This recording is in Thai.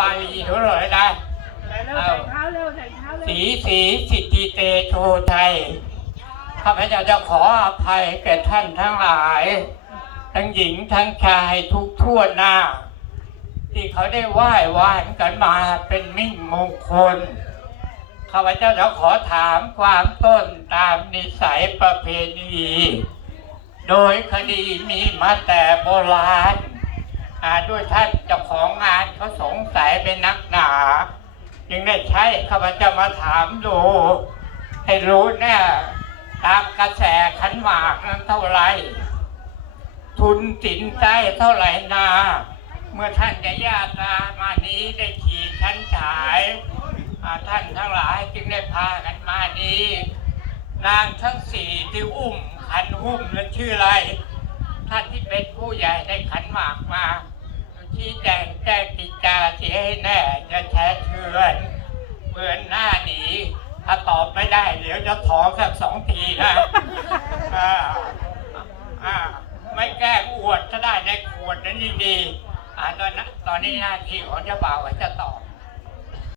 ปาลีเขาเลยนะใส่เร็วใส่เท้าเร็วใส่เท้าเร็วสีสีสิทธิเตโชไทยข้าพเจ้าจะขออภัยแก่ท่านทั้งหลาย ทั้งหญิงทั้งชายทุกทั่วหน้า ที่เขาได้ไหว้วานกันมาเป็นมิ่งมงคลข้าพเจ้าจะขอถามความต้นตามนิสัยประเพณี โดยคดีมีมาแต่โบราณอ่าด้วยท่านเจ้าของ เป็นนักหนา จึงได้ใช้ข้าพเจ้ามาถามดู ให้รู้แน่ตามกระแสขันหมากนั้นเท่าไหรทุนสินใจเท่าไหร่นา เมื่อท่านจะญาตามานี้ได้ขี่ชั้นฉายท่านทั้งหลายจึงได้พากันมานี้ นางทั้งสี่ที่อุ้มขันหุ้มนั้นชื่ออะไร ท่านที่เป็นผู้ใหญ่ได้ขันหมากมาชี้แจงแจ้งกิจ จาเสียให้แน่จะแช่เชือนเบือนหน้าหนีถ้าตอบไม่ได้ เดี๋ยวจะถอสักสองทีนะอ่าอ่าไม่แกล้งอวดถ้าได้ในขวดนั้นยิ่งดีอ่าตอนนั้นตอนนี้หน้าที่ของเจ้าบ่าวจะตอบ